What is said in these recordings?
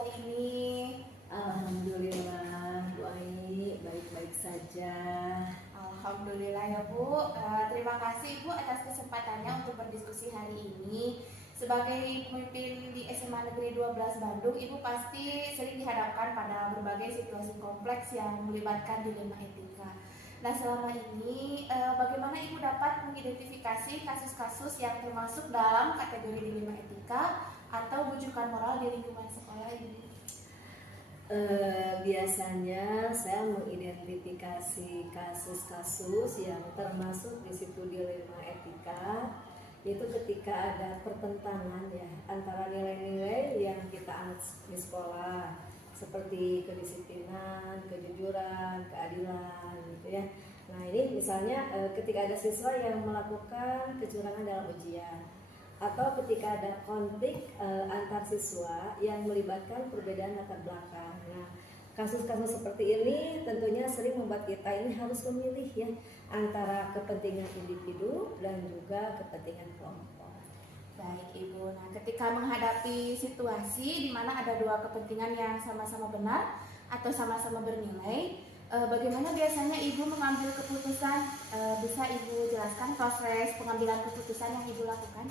hari ini? Alhamdulillah, Bu Ai, baik-baik saja. Alhamdulillah ya Bu. Terima kasih Ibu atas kesempatannya untuk berdiskusi hari ini. Sebagai pemimpin di SMA Negeri 12 Bandung, Ibu pasti sering dihadapkan pada berbagai situasi kompleks yang melibatkan dilema etika. Nah, selama ini bagaimana Ibu dapat mengidentifikasi kasus-kasus yang termasuk dalam kategori dilema etika atau bujukan moral di lingkungan sekolah ini? Biasanya saya mengidentifikasi kasus-kasus yang termasuk di situ dilema etika itu ketika ada pertentangan ya antara nilai-nilai yang kita anut di sekolah seperti kedisiplinan, kejujuran, keadilan gitu ya. Nah ini misalnya ketika ada siswa yang melakukan kecurangan dalam ujian atau ketika ada konflik antar siswa yang melibatkan perbedaan latar belakang. Nah, kasus-kasus seperti ini tentunya sering membuat kita ini harus memilih ya antara kepentingan individu dan juga kepentingan kelompok. Baik Ibu, nah ketika menghadapi situasi di mana ada dua kepentingan yang sama-sama benar atau sama-sama bernilai, bagaimana biasanya Ibu mengambil keputusan? Bisa Ibu jelaskan proses pengambilan keputusan yang Ibu lakukan?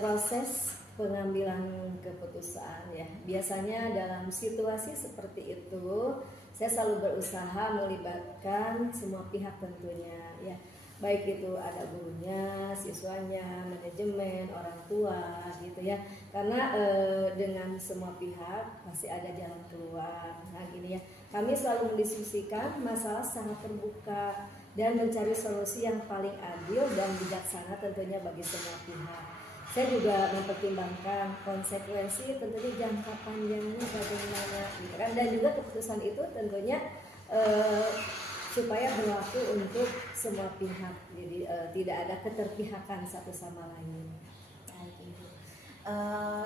Proses pengambilan keputusan ya biasanya dalam situasi seperti itu saya selalu berusaha melibatkan semua pihak tentunya ya, baik itu ada gurunya, siswanya, manajemen, orang tua gitu ya, karena dengan semua pihak pasti ada jalan keluar. Nah gini ya, kami selalu mendiskusikan masalah secara terbuka dan mencari solusi yang paling adil dan bijaksana tentunya bagi semua pihak. Saya juga mempertimbangkan konsekuensi tentunya jangka panjangnya bagaimana gitu kan, dan juga keputusan itu tentunya supaya berlaku untuk semua pihak, jadi tidak ada keterpihakan satu sama lain.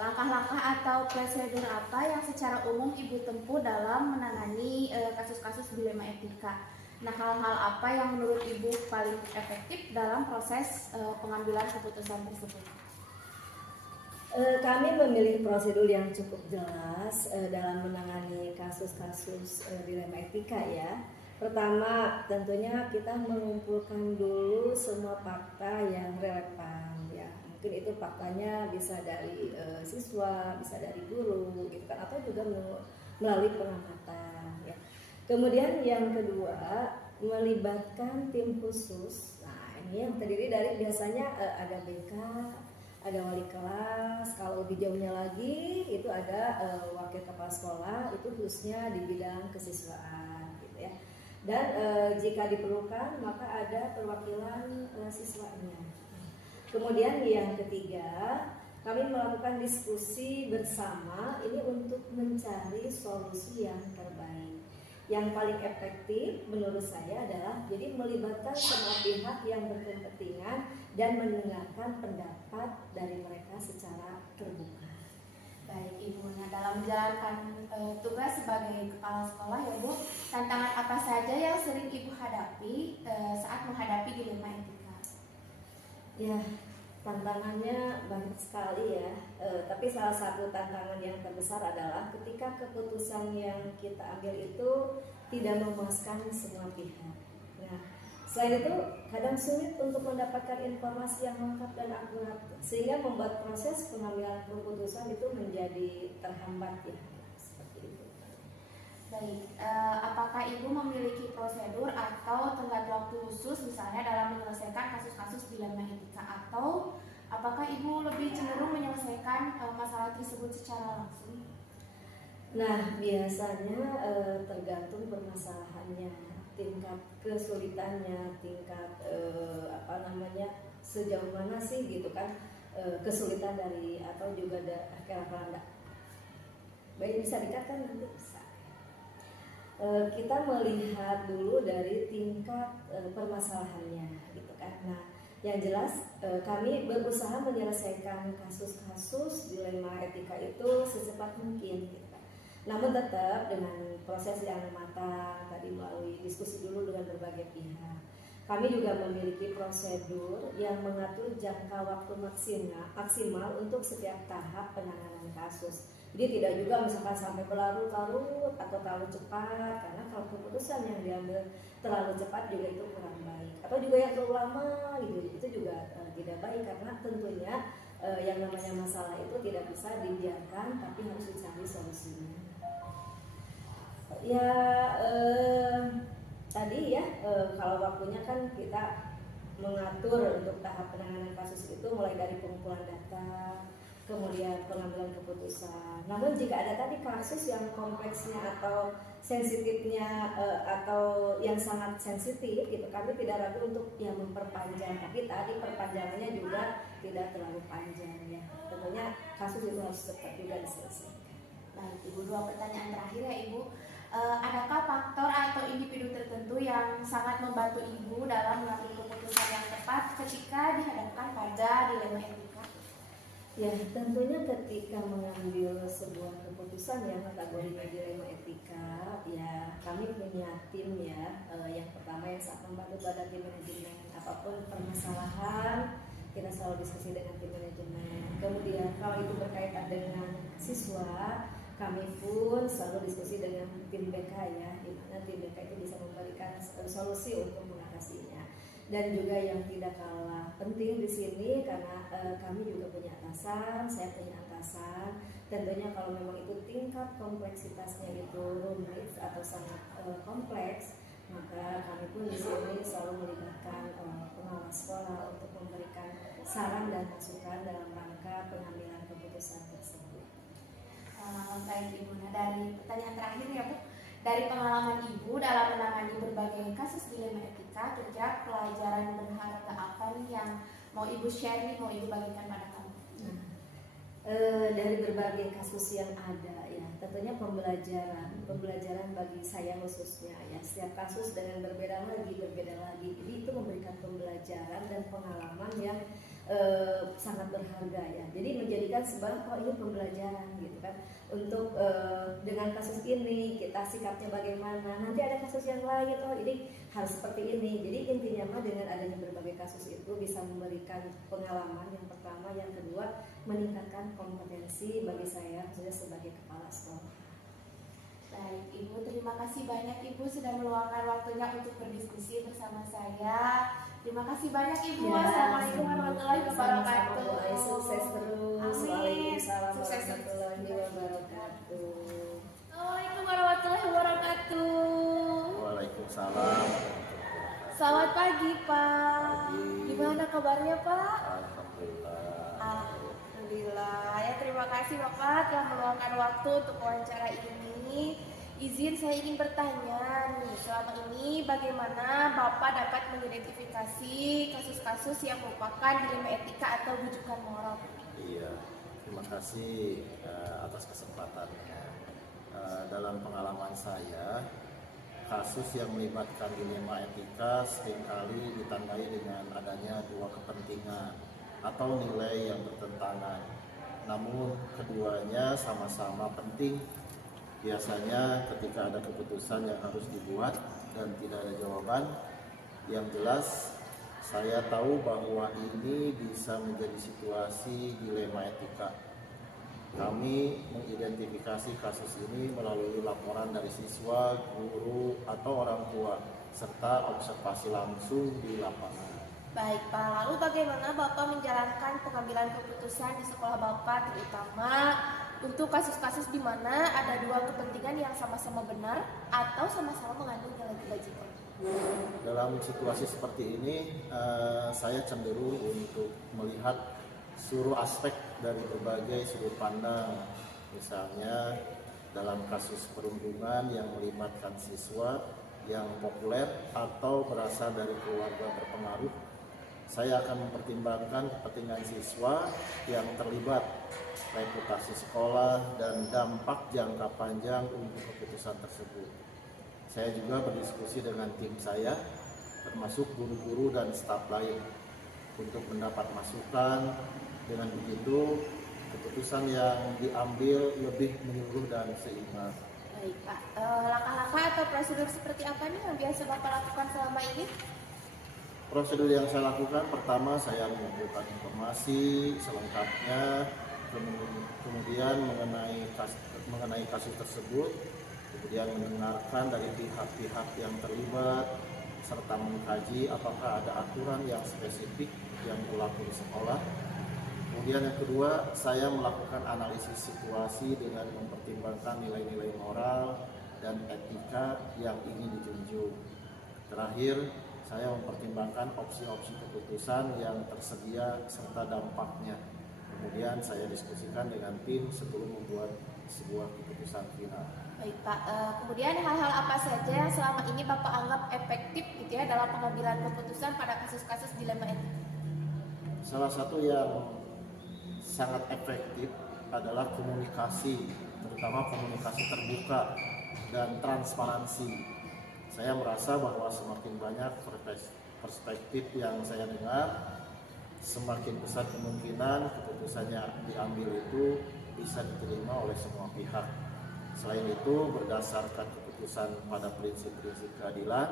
Langkah-langkah atau prosedur apa yang secara umum Ibu tempuh dalam menangani kasus-kasus dilema etika? Nah, hal-hal apa yang menurut Ibu paling efektif dalam proses pengambilan keputusan tersebut? Kami memilih prosedur yang cukup jelas dalam menangani kasus-kasus dilema etika ya. Pertama, tentunya kita mengumpulkan dulu semua fakta yang relevan ya. Mungkin itu faktanya bisa dari siswa, bisa dari guru gitu kan, atau juga melalui pengamatan ya. Kemudian yang kedua, melibatkan tim khusus. Nah, ini yang terdiri dari biasanya ada BK, ada wali kelas, kalau lebih jauhnya lagi itu ada wakil kepala sekolah, itu khususnya di bidang kesiswaan gitu ya. Dan jika diperlukan maka ada perwakilan siswanya. Kemudian yang ketiga, kami melakukan diskusi bersama ini untuk mencari solusi yang terbaik. Yang paling efektif menurut saya adalah jadi melibatkan semua pihak yang berkepentingan dan mendengarkan pendapat dari mereka secara terbuka. Baik Ibu, nah dalam menjalankan tugas sebagai kepala sekolah ya Bu, tantangan apa saja yang sering Ibu hadapi saat menghadapi dilema etika? Ya, tantangannya banyak sekali ya, tapi salah satu tantangan yang terbesar adalah ketika keputusan yang kita ambil itu tidak memuaskan semua pihak. Nah, selain itu kadang sulit untuk mendapatkan informasi yang lengkap dan akurat, sehingga membuat proses pengambilan keputusan itu menjadi terhambat ya. Seperti itu. Baik, apakah Ibu memiliki prosedur atau tenggat waktu khusus misalnya dalam menyelesaikan kasus-kasus dilema etika, atau apakah Ibu lebih cenderung menyelesaikan masalah tersebut secara langsung? Nah, biasanya tergantung permasalahannya, tingkat kesulitannya, tingkat sejauh mana sih gitu kan kesulitan dari atau juga ada kelak-kelak. Baik, bisa dikatakan nanti bisa. Kita melihat dulu dari tingkat permasalahannya gitu kan. Nah, yang jelas kami berusaha menyelesaikan kasus-kasus dilema etika itu secepat mungkin gitu kan. Namun tetap dengan proses yang matang tadi melalui diskusi dulu dengan berbagai pihak. Kami juga memiliki prosedur yang mengatur jangka waktu maksimal untuk setiap tahap penanganan kasus. Jadi tidak juga misalkan sampai berlarut-larut atau terlalu cepat, karena kalau keputusan yang diambil terlalu cepat juga itu kurang baik, atau juga yang terlalu lama gitu, itu juga tidak baik, karena tentunya yang namanya masalah itu tidak bisa dibiarkan, tapi harus dicari solusinya. Ya tadi ya kalau waktunya kan kita mengatur untuk tahap penanganan kasus itu mulai dari pengumpulan data, kemudian pengambilan keputusan. Namun jika ada tadi kasus yang kompleksnya atau sensitifnya atau yang sangat sensitif gitu, kami tidak ragu untuk yang memperpanjang, tapi tadi perpanjangannya juga tidak terlalu panjang ya. Tentunya kasus itu harus cepat juga diselesaikan. Baik Ibu, 2 pertanyaan terakhir ya Ibu. Adakah faktor atau individu tertentu yang sangat membantu Ibu dalam mengambil keputusan yang tepat ketika dihadapkan pada dilema etika? Ya, tentunya ketika mengambil sebuah keputusan yang kategorinya dilema etika, ya kami punya tim ya. Yang pertama yang sangat membantu pada tim manajemen, apapun permasalahan kita selalu diskusi dengan tim manajemen. Kemudian kalau itu berkaitan dengan siswa, kami pun selalu diskusi dengan tim BK ya, di mana tim BK itu bisa memberikan solusi untuk mengatasinya. Dan juga yang tidak kalah penting di sini karena kami juga punya atasan, saya punya atasan. Tentunya kalau memang itu tingkat kompleksitasnya itu rumit atau sangat kompleks, maka kami pun di sini selalu melibatkan pengawas sekolah untuk memberikan saran dan masukan dalam rangka pengambilan keputusan tersebut. Baik Ibu, nah dari pertanyaan terakhir ya Bu, dari pengalaman Ibu dalam menangani berbagai kasus dilema etika, kira-kira pelajaran berharga apa nih yang mau Ibu share nih, mau Ibu bagikan pada kami? Dari berbagai kasus yang ada ya, tentunya pembelajaran bagi saya khususnya ya, setiap kasus dengan berbeda lagi, jadi itu memberikan pembelajaran dan pengalaman yang sangat berharga ya. Jadi menjadikan sebuah ini pembelajaran gitu kan, untuk dengan kasus ini kita sikapnya bagaimana, nanti ada kasus yang lain, ini harus seperti ini. Jadi intinya mah dengan adanya berbagai kasus itu bisa memberikan pengalaman yang pertama, yang kedua meningkatkan kompetensi bagi saya khususnya sebagai kepala sekolah. Baik Ibu, terima kasih banyak Ibu sudah meluangkan waktunya untuk berdiskusi bersama saya. Terima kasih banyak Ibu. Ya, Assalamualaikum warahmatullahi wabarakatuh. Sukses terus. Amin. Waalaikumsalam Sukses warahmatullahi wabarakatuh. Assalamualaikum warahmatullahi wabarakatuh. Waalaikumsalam. Selamat pagi Pak. Pagi. Gimana kabarnya Pak? Alhamdulillah. Alhamdulillah. Ya terima kasih Bapak telah meluangkan waktu untuk wawancara ini. Izin saya ingin bertanya nih, selama ini bagaimana Bapak dapat mengidentifikasi kasus-kasus yang merupakan dilema etika atau bujukan moral? Iya, terima kasih atas kesempatannya. Dalam pengalaman saya, kasus yang melibatkan dilema etika seringkali ditandai dengan adanya 2 kepentingan atau nilai yang bertentangan. Namun keduanya sama-sama penting. Biasanya ketika ada keputusan yang harus dibuat dan tidak ada jawaban yang jelas, saya tahu bahwa ini bisa menjadi situasi dilema etika. Kami mengidentifikasi kasus ini melalui laporan dari siswa, guru, atau orang tua, serta observasi langsung di lapangan. Baik Pak, lalu bagaimana Bapak menjalankan pengambilan keputusan di sekolah Bapak, terutama untuk kasus-kasus di mana ada 2 kepentingan yang sama-sama benar atau sama-sama mengandung nilai kebajikan? Dalam situasi seperti ini, saya cenderung untuk melihat seluruh aspek dari berbagai sudut pandang. Misalnya dalam kasus perundungan yang melibatkan siswa yang populer atau berasal dari keluarga berpengaruh, saya akan mempertimbangkan kepentingan siswa yang terlibat, reputasi sekolah, dan dampak jangka panjang untuk keputusan tersebut. Saya juga berdiskusi dengan tim saya, termasuk guru-guru dan staf lain, untuk mendapat masukan. Dengan begitu, keputusan yang diambil lebih menyeluruh dan seimbang. Baik Pak, langkah-langkah atau prosedur seperti apa nih yang biasa Bapak lakukan selama ini? Prosedur yang saya lakukan, pertama saya mengumpulkan informasi selengkapnya kemudian mengenai kasus tersebut, kemudian mendengarkan dari pihak-pihak yang terlibat serta mengkaji apakah ada aturan yang spesifik yang berlaku di sekolah. Kemudian yang kedua, saya melakukan analisis situasi dengan mempertimbangkan nilai-nilai moral dan etika yang ingin dijunjung. Terakhir, saya mempertimbangkan opsi-opsi keputusan yang tersedia serta dampaknya. Kemudian saya diskusikan dengan tim sebelum membuat sebuah keputusan final. Baik Pak, kemudian hal-hal apa saja yang selama ini Bapak anggap efektif gitu ya dalam pengambilan keputusan pada kasus-kasus dilema etika? Salah satu yang sangat efektif adalah komunikasi, terutama komunikasi terbuka dan transparansi. Saya merasa bahwa semakin banyak perspektif yang saya dengar, semakin besar kemungkinan keputusan yang diambil itu bisa diterima oleh semua pihak. Selain itu, berdasarkan keputusan pada prinsip-prinsip keadilan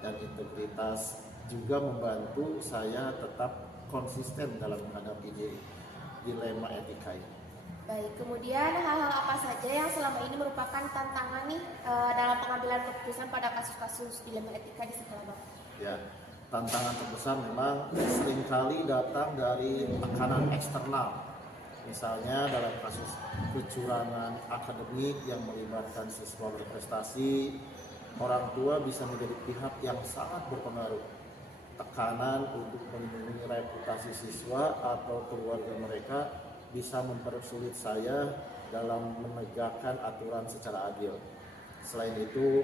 dan integritas juga membantu saya tetap konsisten dalam menghadapi dilema etika ini. Baik, kemudian hal-hal apa saja yang selama ini merupakan tantangan nih dalam pengambilan keputusan pada kasus-kasus dilema etika di sekolah Bapak? Ya, tantangan terbesar memang seringkali datang dari tekanan eksternal. Misalnya dalam kasus kecurangan akademik yang melibatkan siswa berprestasi, orang tua bisa menjadi pihak yang sangat berpengaruh. Tekanan untuk melindungi reputasi siswa atau keluarga mereka bisa mempersulit saya dalam menegakkan aturan secara adil. Selain itu,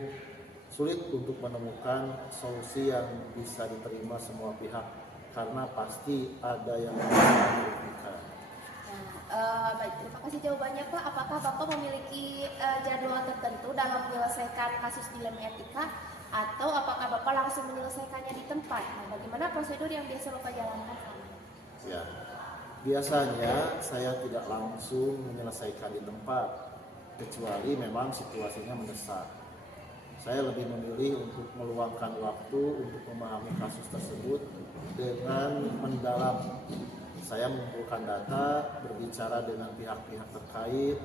sulit untuk menemukan solusi yang bisa diterima semua pihak karena pasti ada yang merugikan. Baik, terima kasih jawabannya Pak. Apakah Bapak memiliki jadwal tertentu dalam menyelesaikan kasus dilema etika atau apakah Bapak langsung menyelesaikannya di tempat? Nah, bagaimana prosedur yang biasa Bapak jalankan? Ya, biasanya saya tidak langsung menyelesaikan di tempat, kecuali memang situasinya mendesak. Saya lebih memilih untuk meluangkan waktu untuk memahami kasus tersebut dengan mendalam. Saya mengumpulkan data, berbicara dengan pihak-pihak terkait,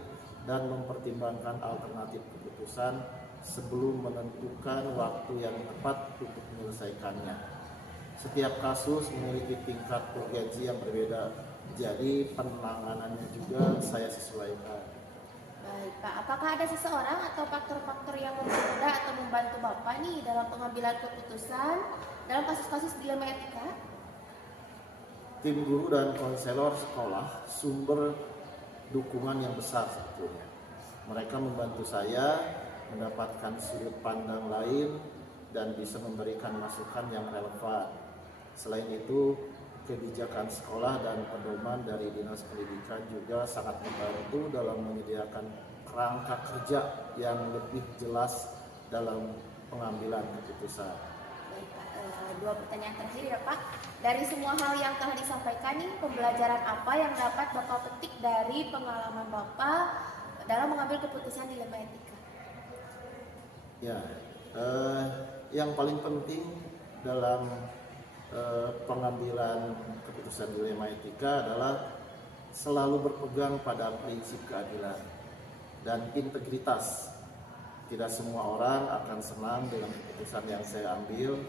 dan mempertimbangkan alternatif keputusan sebelum menentukan waktu yang tepat untuk menyelesaikannya. Setiap kasus memiliki tingkat urgensi yang berbeda, jadi penanganannya juga saya sesuaikan. Baik Pak, apakah ada seseorang atau faktor-faktor yang mempermudah atau membantu Bapak nih dalam pengambilan keputusan dalam kasus-kasus dilema etika? Tim guru dan konselor sekolah sumber dukungan yang besar sebetulnya. Mereka membantu saya mendapatkan sudut pandang lain dan bisa memberikan masukan yang relevan. Selain itu, kebijakan sekolah dan pedoman dari Dinas Pendidikan juga sangat membantu dalam menyediakan kerangka kerja yang lebih jelas dalam pengambilan keputusan. Baik Pak, dua pertanyaan terakhir ya Pak. Dari semua hal yang telah disampaikan nih, pembelajaran apa yang dapat Bapak petik dari pengalaman Bapak dalam mengambil keputusan dilema etika? Ya, yang paling penting dalam pengambilan keputusan dilema etika adalah selalu berpegang pada prinsip keadilan dan integritas. Tidak semua orang akan senang dengan keputusan yang saya ambil,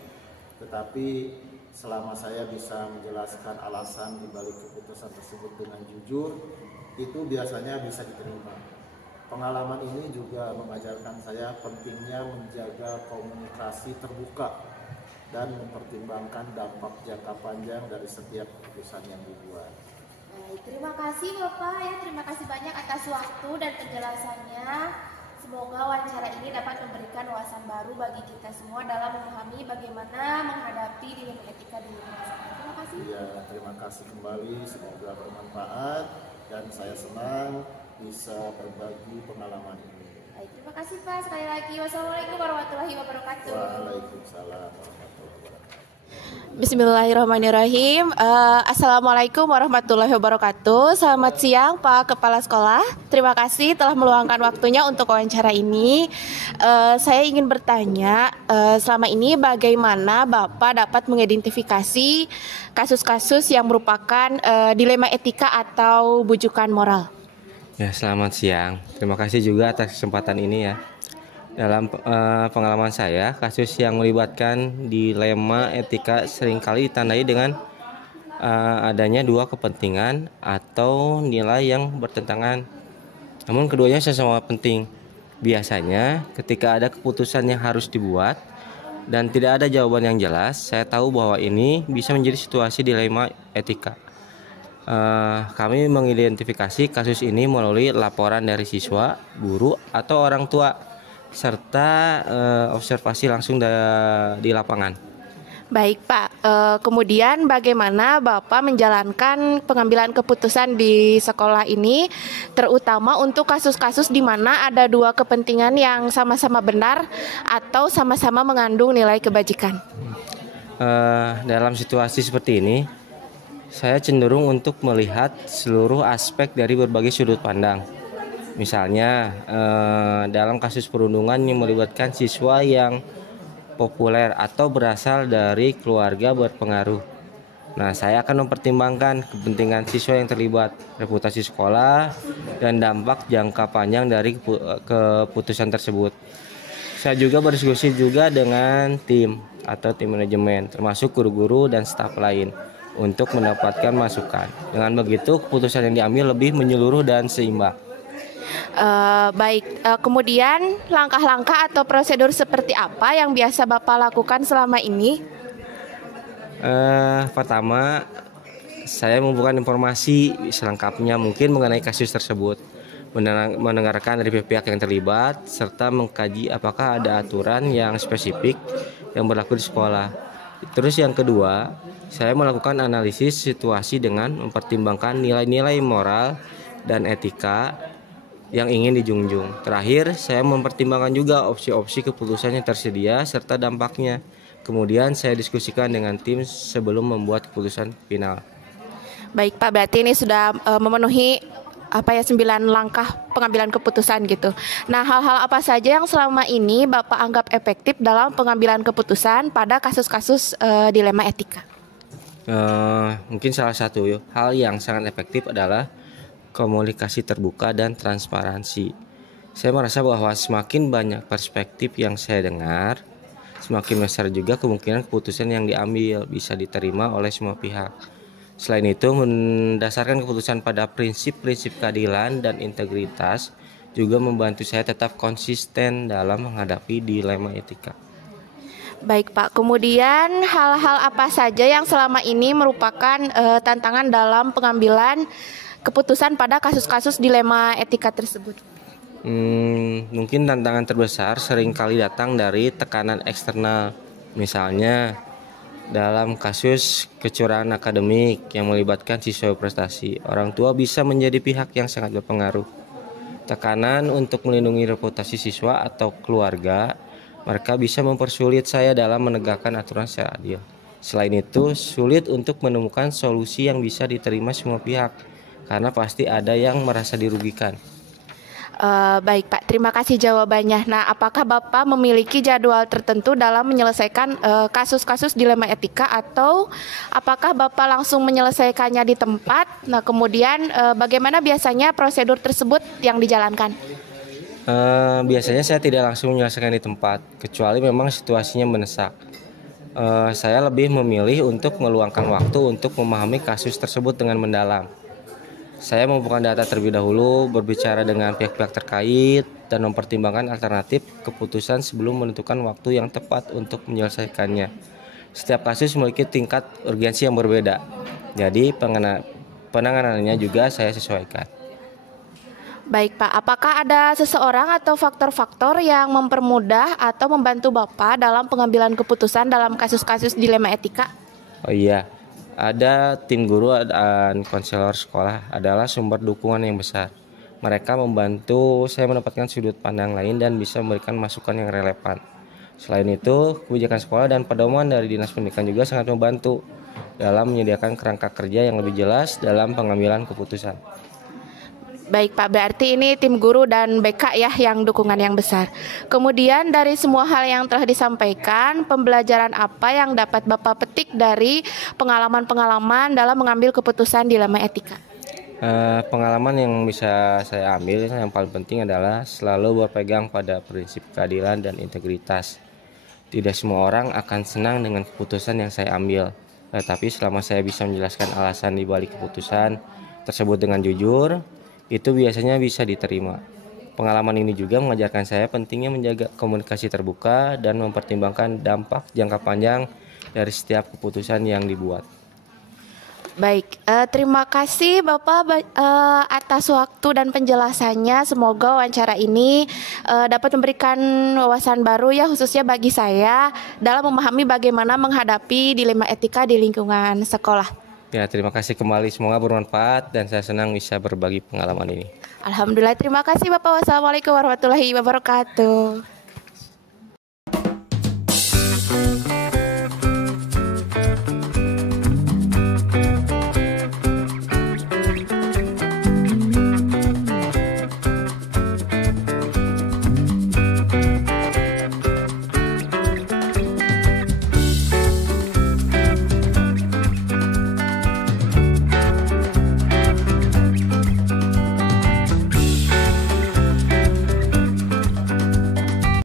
tetapi selama saya bisa menjelaskan alasan di balik keputusan tersebut dengan jujur, itu biasanya bisa diterima. Pengalaman ini juga mengajarkan saya pentingnya menjaga komunikasi terbuka dan mempertimbangkan dampak jangka panjang dari setiap keputusan yang dibuat. Baik, terima kasih Bapak ya, terima kasih banyak atas waktu dan penjelasannya. Semoga wawancara ini dapat memberikan wawasan baru bagi kita semua dalam memahami bagaimana menghadapi dilema etika di lingkungan sekolah. Terima kasih. Ya, terima kasih kembali. Semoga bermanfaat dan saya senang bisa berbagi pengalaman ini. Baik, terima kasih Pak. Sekali lagi, wassalamualaikum warahmatullahi wabarakatuh. Waalaikumsalam warahmatullahi wabarakatuh. Bismillahirrahmanirrahim. Assalamualaikum warahmatullahi wabarakatuh. Selamat siang Pak Kepala Sekolah. Terima kasih telah meluangkan waktunya untuk wawancara ini. Saya ingin bertanya, selama ini bagaimana Bapak dapat mengidentifikasi kasus-kasus yang merupakan dilema etika atau bujukan moral? Ya, selamat siang. Terima kasih juga atas kesempatan ini ya. Dalam pengalaman saya, kasus yang melibatkan dilema etika seringkali ditandai dengan adanya dua kepentingan atau nilai yang bertentangan. Namun keduanya sama-sama penting. Biasanya ketika ada keputusan yang harus dibuat dan tidak ada jawaban yang jelas, saya tahu bahwa ini bisa menjadi situasi dilema etika. Kami mengidentifikasi kasus ini melalui laporan dari siswa, guru, atau orang tua, serta observasi langsung di lapangan. Baik Pak, kemudian bagaimana Bapak menjalankan pengambilan keputusan di sekolah ini, terutama untuk kasus-kasus di mana ada dua kepentingan yang sama-sama benar atau sama-sama mengandung nilai kebajikan? Dalam situasi seperti ini, saya cenderung untuk melihat seluruh aspek dari berbagai sudut pandang. Misalnya dalam kasus perundungan yang melibatkan siswa yang populer atau berasal dari keluarga berpengaruh. Nah, saya akan mempertimbangkan kepentingan siswa yang terlibat, reputasi sekolah, dan dampak jangka panjang dari keputusan tersebut. Saya juga berdiskusi juga dengan tim atau tim manajemen, termasuk guru-guru dan staf lain, untuk mendapatkan masukan. Dengan begitu, keputusan yang diambil lebih menyeluruh dan seimbang. Kemudian langkah-langkah atau prosedur seperti apa yang biasa Bapak lakukan selama ini? Pertama, saya mengumpulkan informasi selengkapnya mungkin mengenai kasus tersebut, mendengarkan dari pihak yang terlibat, serta mengkaji apakah ada aturan yang spesifik yang berlaku di sekolah. Terus yang kedua, saya melakukan analisis situasi dengan mempertimbangkan nilai-nilai moral dan etika yang ingin dijunjung. Terakhir, saya mempertimbangkan juga opsi-opsi keputusan yang tersedia serta dampaknya. Kemudian saya diskusikan dengan tim sebelum membuat keputusan final. Baik Pak, berarti ini sudah memenuhi 9 langkah pengambilan keputusan gitu. Nah, hal-hal apa saja yang selama ini Bapak anggap efektif dalam pengambilan keputusan pada kasus-kasus dilema etika? Mungkin salah satu hal yang sangat efektif adalah komunikasi terbuka dan transparansi. Saya merasa bahwa semakin banyak perspektif yang saya dengar, semakin besar juga kemungkinan keputusan yang diambil bisa diterima oleh semua pihak. Selain itu, mendasarkan keputusan pada prinsip-prinsip keadilan dan integritas juga membantu saya tetap konsisten dalam menghadapi dilema etika. Baik Pak, kemudian hal-hal apa saja yang selama ini merupakan tantangan dalam pengambilan keputusan pada kasus-kasus dilema etika tersebut? Mungkin tantangan terbesar seringkali datang dari tekanan eksternal. Misalnya dalam kasus kecurangan akademik yang melibatkan siswa prestasi, orang tua bisa menjadi pihak yang sangat berpengaruh. Tekanan untuk melindungi reputasi siswa atau keluarga, mereka bisa mempersulit saya dalam menegakkan aturan secara adil. Selain itu, sulit untuk menemukan solusi yang bisa diterima semua pihak, karena pasti ada yang merasa dirugikan. Baik Pak, terima kasih jawabannya. Nah, apakah Bapak memiliki jadwal tertentu dalam menyelesaikan kasus-kasus dilema etika, atau apakah Bapak langsung menyelesaikannya di tempat? Nah, kemudian bagaimana biasanya prosedur tersebut yang dijalankan? Biasanya saya tidak langsung menyelesaikan di tempat, kecuali memang situasinya mendesak. Saya lebih memilih untuk meluangkan waktu untuk memahami kasus tersebut dengan mendalam. Saya mengumpulkan data terlebih dahulu, berbicara dengan pihak-pihak terkait, dan mempertimbangkan alternatif keputusan sebelum menentukan waktu yang tepat untuk menyelesaikannya. Setiap kasus memiliki tingkat urgensi yang berbeda, jadi penanganannya juga saya sesuaikan. Baik Pak, apakah ada seseorang atau faktor-faktor yang mempermudah atau membantu Bapak dalam pengambilan keputusan dalam kasus-kasus dilema etika? Oh iya, ada tim guru dan konselor sekolah adalah sumber dukungan yang besar. Mereka membantu saya mendapatkan sudut pandang lain dan bisa memberikan masukan yang relevan. Selain itu, kebijakan sekolah dan pedoman dari Dinas Pendidikan juga sangat membantu dalam menyediakan kerangka kerja yang lebih jelas dalam pengambilan keputusan. Baik Pak, berarti ini tim guru dan BK ya yang dukungan yang besar. Kemudian dari semua hal yang telah disampaikan, pembelajaran apa yang dapat Bapak petik dari pengalaman-pengalaman dalam mengambil keputusan dilema etika? Pengalaman yang bisa saya ambil yang paling penting adalah selalu berpegang pada prinsip keadilan dan integritas. Tidak semua orang akan senang dengan keputusan yang saya ambil, tetapi selama saya bisa menjelaskan alasan di balik keputusan tersebut dengan jujur, itu biasanya bisa diterima. Pengalaman ini juga mengajarkan saya pentingnya menjaga komunikasi terbuka dan mempertimbangkan dampak jangka panjang dari setiap keputusan yang dibuat. Baik, terima kasih Bapak atas waktu dan penjelasannya. Semoga wawancara ini dapat memberikan wawasan baru ya, khususnya bagi saya dalam memahami bagaimana menghadapi dilema etika di lingkungan sekolah. Ya, terima kasih kembali, semoga bermanfaat dan saya senang bisa berbagi pengalaman ini. Alhamdulillah, terima kasih Bapak. Wassalamualaikum warahmatullahi wabarakatuh.